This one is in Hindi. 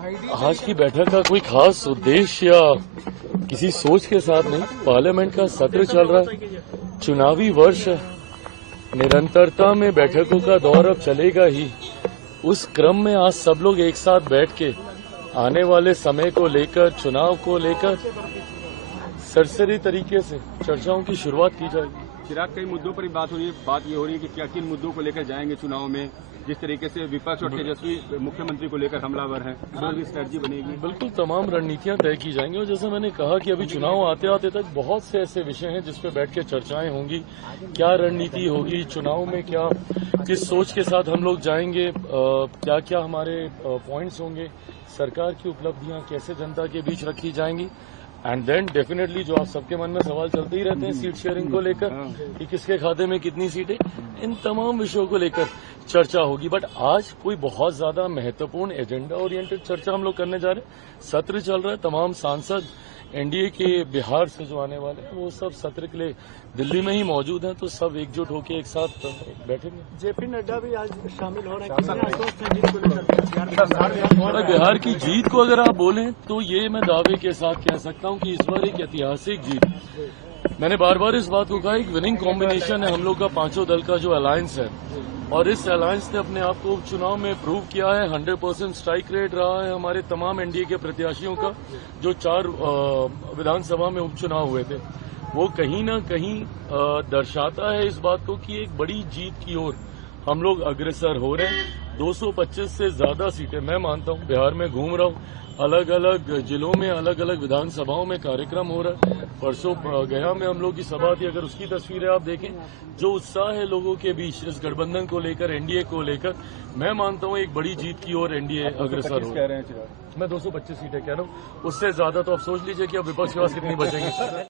आज की बैठक का कोई खास उद्देश्य या किसी सोच के साथ नहीं। पार्लियामेंट का सत्र चल रहा है, चुनावी वर्ष है, निरंतरता में बैठकों का दौर अब चलेगा ही। उस क्रम में आज सब लोग एक साथ बैठ के आने वाले समय को लेकर, चुनाव को लेकर सरसरी तरीके से चर्चाओं की शुरुआत की जाएगी। चिराग, कई मुद्दों पर बात ये हो रही है कि क्या किन मुद्दों को लेकर जाएंगे चुनाव में। जिस तरीके से विपक्ष और तेजस्वी मुख्यमंत्री को लेकर हमलावर हैं, भी स्ट्रेटजी बनेगी। बिल्कुल तमाम रणनीतियां तय की जाएंगी और जैसे मैंने कहा कि अभी चुनाव आते आते तक बहुत से ऐसे विषय हैं जिस पे बैठ के चर्चाएं होंगी। क्या रणनीति होगी चुनाव में, क्या किस सोच के साथ हम लोग जाएंगे, क्या क्या हमारे पॉइंट्स होंगे, सरकार की उपलब्धियां कैसे जनता के बीच रखी जाएंगी। एंड देन डेफिनेटली जो आप सबके मन में सवाल चलते ही रहते हैं सीट शेयरिंग को लेकर कि किसके खाते में कितनी सीटें, इन तमाम विषयों को लेकर चर्चा होगी। बट आज कोई बहुत ज्यादा महत्वपूर्ण एजेंडा ओरिएंटेड चर्चा हम लोग करने जा रहे हैं। सत्र चल रहा है, तमाम सांसद एनडीए के बिहार से जो आने वाले हैं वो सब सत्र के लिए दिल्ली में ही मौजूद हैं, तो सब एकजुट होकर एक साथ बैठेंगे। जेपी नड्डा भी आज शामिल हो रहे हैं। बिहार की जीत को अगर आप बोलें तो ये मैं दावे के साथ कह सकता हूं कि इस बार एक ऐतिहासिक जीत। मैंने बार बार इस बात को कहा, एक विनिंग कॉम्बिनेशन है हम लोग का, पांचों दल का जो अलायंस है, और इस अलायंस ने अपने आप को उपचुनाव में प्रूव किया है। 100% स्ट्राइक रेट रहा है हमारे तमाम एनडीए के प्रत्याशियों का। जो 4 विधानसभा में उपचुनाव हुए थे वो कहीं न कहीं दर्शाता है इस बात को कि एक बड़ी जीत की ओर हम लोग अग्रसर हो रहे हैं। 225 से ज्यादा सीटें मैं मानता हूं, बिहार में घूम रहा हूं, अलग अलग जिलों में अलग अलग विधानसभाओं में कार्यक्रम हो रहा है। परसों गया में हम लोग की सभा थी, अगर उसकी तस्वीरें आप देखें, जो उत्साह है लोगों के बीच इस गठबंधन को लेकर, एनडीए को लेकर, मैं मानता हूं एक बड़ी जीत की ओर एनडीए अग्रसर हो रहा है। मैं 225 सीटें कह रहा हूं, उससे ज्यादा तो आप सोच लीजिए कि अब विपक्ष के पास कितनी बचेंगी।